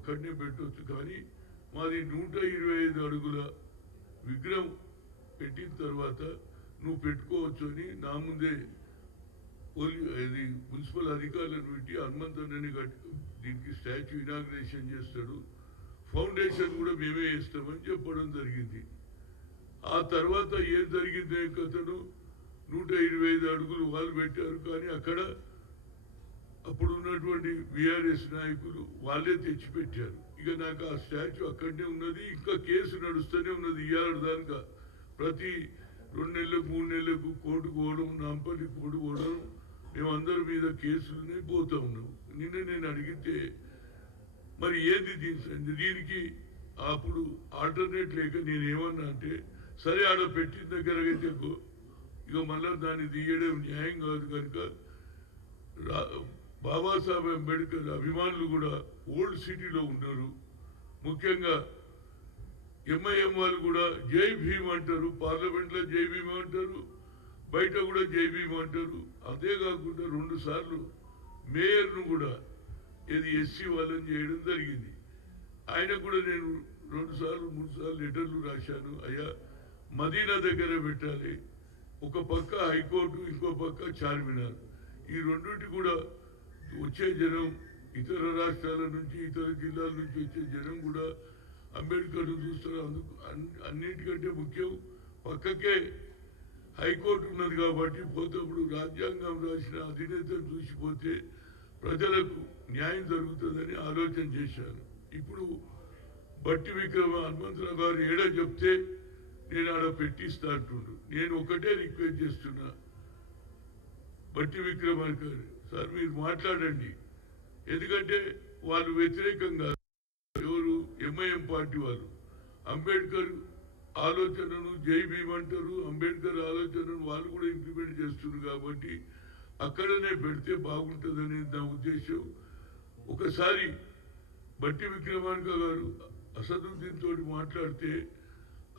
అక్కడనే పెట్టవచ్చు. కానీ మాది 125 అడుగుల విగ్రహం పెట్టిన తర్వాత నువ్వు పెట్టుకోవచ్చు అని నా ముందే ఇది మున్సిపల్ అధికారులను పెట్టి హనుమంతన్నని దీనికి స్టాచ్యూ ఇనాగ్రేషన్ చేస్తాడు, ఫౌండేషన్ కూడా మేమే వేస్తామని చెప్పడం జరిగింది. ఆ తర్వాత ఏం జరిగింది కథను 125 అడుగులు వాళ్ళు పెట్టారు. కానీ అక్కడ అప్పుడు ఉన్నటువంటి బీఆర్ఎస్ నాయకులు వాళ్ళే తెచ్చిపెట్టారు. ఇక నాకు ఆ స్టాచ్యూ అక్కడనే ఉన్నది. ఇంకా కేసు నడుస్తూనే ఉన్నది. ఇవాళ దానిక ప్రతి 2 నెలలకు 3 నెలలకు కోర్టుకు పోవడం, నాంపల్లి కోర్టు పోవడం, మేమందరి మీద కేసులనే పోతా ఉన్నాం. నిన్న నేను అడిగితే మరి ఏది దీనికి అప్పుడు ఆల్టర్నేట్ లేక నేనేమన్నా అంటే సరే ఆడ పెట్టిన దగ్గర అయితే ఇక మళ్ళా దాన్ని తీయడం న్యాయం కాదు కనుక బాబాసాహెబ్ అంబేద్కర్ అభిమానులు కూడా ఓల్డ్ సిటీలో ఉన్నారు. ముఖ్యంగా ఎంఐఎం వాళ్ళు కూడా జై భీమ్ అంటారు, పార్లమెంట్లో జై భీమ్ అంటారు, బయట కూడా జై భీమ్ అంటారు. అదే కాకుండా 2 సార్లు మేయర్ను కూడా ఇది ఎస్సీ వాళ్ళని చేయడం జరిగింది. ఆయన కూడా నేను 2 సార్లు 3 సార్లు లెటర్లు రాశాను. అయ్యా మదీనా దగ్గర పెట్టాలి, ఒక పక్క హైకోర్టు, ఇంకో పక్క చార్మినార్, ఈ రెండింటి కూడా వచ్చే జనం ఇతర రాష్ట్రాల నుంచి ఇతర జిల్లాల నుంచి వచ్చే జనం కూడా అంబేద్కర్ను చూస్తారు. అందుకు అన్నిటికంటే ముఖ్యం పక్కకే హైకోర్టు ఉన్నది కాబట్టి పోతప్పుడు రాజ్యాంగం రాసిన అధినేతను చూసిపోతే ప్రజలకు న్యాయం జరుగుతుందని ఆలోచన చేశాను. ఇప్పుడు బట్టి విక్రమ హనుమంతరావు గారు ఏడా చెప్తే నేను ఆడ పెట్టిస్తా అంటుండ్రు. నేను ఒకటే రిక్వెస్ట్ చేస్తున్నా, బట్టి విక్రమార్క గారు సార్ మీరు మాట్లాడండి. ఎందుకంటే వాళ్ళు వ్యతిరేకంగా ఎవరు ఎంఐఎం పార్టీ వాళ్ళు అంబేద్కర్ ఆలోచనను జై భీమ్ అంటారు, అంబేద్కర్ ఆలోచనను వాళ్ళు కూడా ఇంప్లిమెంట్ చేస్తున్నారు. కాబట్టి అక్కడనే పెడితే బాగుంటుందనేది నా ఉద్దేశం. ఒకసారి బట్టి విక్రమార్క గారు అసదుద్దీన్ తోటి మాట్లాడితే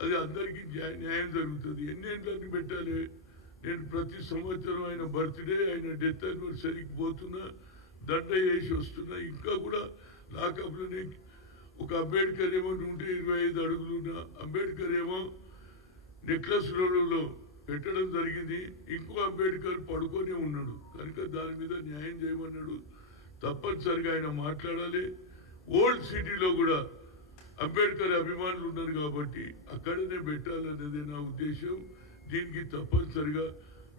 అది అందరికీ న్యాయం జరుగుతుంది. ఎన్నేళ్ళని పెట్టాలి? నేను ప్రతి సంవత్సరం ఆయన బర్త్డే, ఆయన డెత్ యానివర్సరీకి పోతున్నా, దండ వేసి వస్తున్నా. ఇంకా కూడా లాకప్లోనే ఒక అంబేద్కర్ ఏమో 125 అడుగులున్న అంబేద్కర్ ఏమో నెక్లెస్ రోడ్లో పెట్టడం జరిగింది. ఇంకో అంబేద్కర్ పడుకొని ఉన్నాడు కనుక దాని మీద న్యాయం చేయమన్నాడు. తప్పనిసరిగా ఆయన మాట్లాడాలి. ఓల్డ్ సిటీలో కూడా అంబేద్కర్ అభిమానులు ఉన్నారు కాబట్టి అక్కడనే పెట్టాలనేది నా ఉద్దేశం. దీనికి తప్పనిసరిగా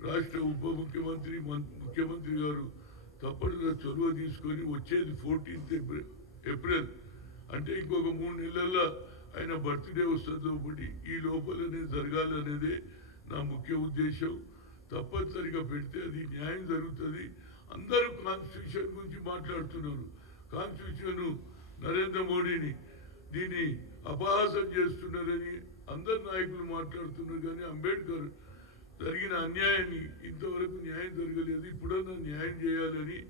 రాష్ట్ర ఉప ముఖ్యమంత్రి ముఖ్యమంత్రి గారు తప్పనిసరిగా చొరవ తీసుకొని వచ్చేది 14th ఏప్రిల్ అంటే ఇంకొక 3 నెలల్లో ఆయన బర్త్డే వస్తుంది ఒకటి, ఈ లోపలనే జరగాలనేదే నా ముఖ్య ఉద్దేశం. తప్పనిసరిగా పెడితే అది న్యాయం జరుగుతుంది. అందరూ కాన్స్టిట్యూషన్ గురించి మాట్లాడుతున్నారు. కాన్స్టిట్యూషన్ నరేంద్ర మోడీని దీన్ని అపహాసం చేస్తున్నారని అందరు నాయకులు మాట్లాడుతున్నారు. కానీ అంబేద్కర్ జరిగిన అన్యాయాన్ని ఇంతవరకు న్యాయం జరగలేదు. ఇప్పుడన్నా న్యాయం చేయాలని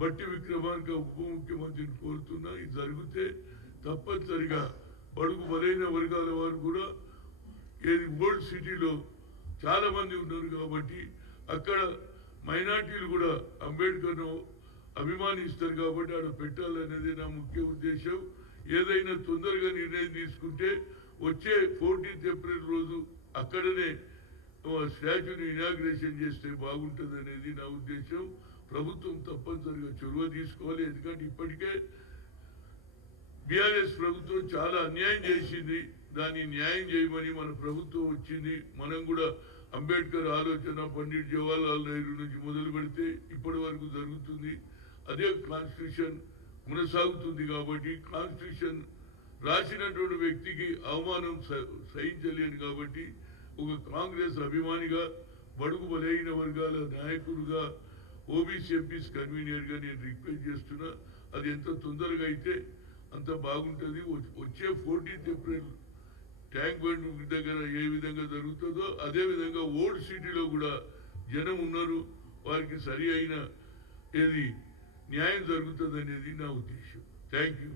బట్టి విక్రమార్క ఉప ముఖ్యమంత్రిని కోరుతున్నా. ఇది జరిగితే తప్పనిసరిగా బడుగు బలైన వర్గాల వారు కూడా ఏది ఓల్డ్ సిటీలో చాలా మంది ఉన్నారు కాబట్టి అక్కడ మైనార్టీలు కూడా అంబేద్కర్ను అభిమానిస్తారు కాబట్టి ఆడ పెట్టాలనేది నా ముఖ్య ఉద్దేశం. ఏదైనా తొందరగా నిర్ణయం తీసుకుంటే వచ్చే 14th ఏప్రిల్ రోజు అక్కడనే స్టాచ్యూని ఇనాగ్రేషన్ చేస్తే బాగుంటుంది అనేది నా ఉద్దేశం. ప్రభుత్వం తప్పనిసరిగా చొరవ తీసుకోవాలి. ఎందుకంటే ఇప్పటికే బీఆర్ఎస్ ప్రభుత్వం చాలా అన్యాయం చేసింది. దాన్ని న్యాయం చేయమని మన ప్రభుత్వం వచ్చింది. మనం కూడా అంబేద్కర్ ఆలోచన పండిట్ జవహర్లాల్ నెహ్రూ నుంచి మొదలు పెడితే ఇప్పటి వరకు జరుగుతుంది. అదే కాన్స్టిట్యూషన్ కొనసాగుతుంది. కాబట్టి కాన్స్టిట్యూషన్ రాసినటువంటి వ్యక్తికి అవమానం సహించలేను. కాబట్టి ఒక కాంగ్రెస్ అభిమానిగా, బడుగు బలైన వర్గాల నాయకుడుగా, ఓబీసీ ఎంపీస్ కన్వీనర్గా నేను రిక్వెస్ట్ చేస్తున్నా. అది ఎంత తొందరగా అయితే అంత బాగుంటుంది. వచ్చే 14th ఏప్రిల్ ట్యాంక్ బండ్ దగ్గర ఏ విధంగా జరుగుతుందో అదే విధంగా ఓల్డ్ సిటీలో కూడా జనం ఉన్నారు. వారికి సరి అయిన ఏది న్యాయం జరుగుతుంది అనేది నా ఉద్దేశం. Thank you.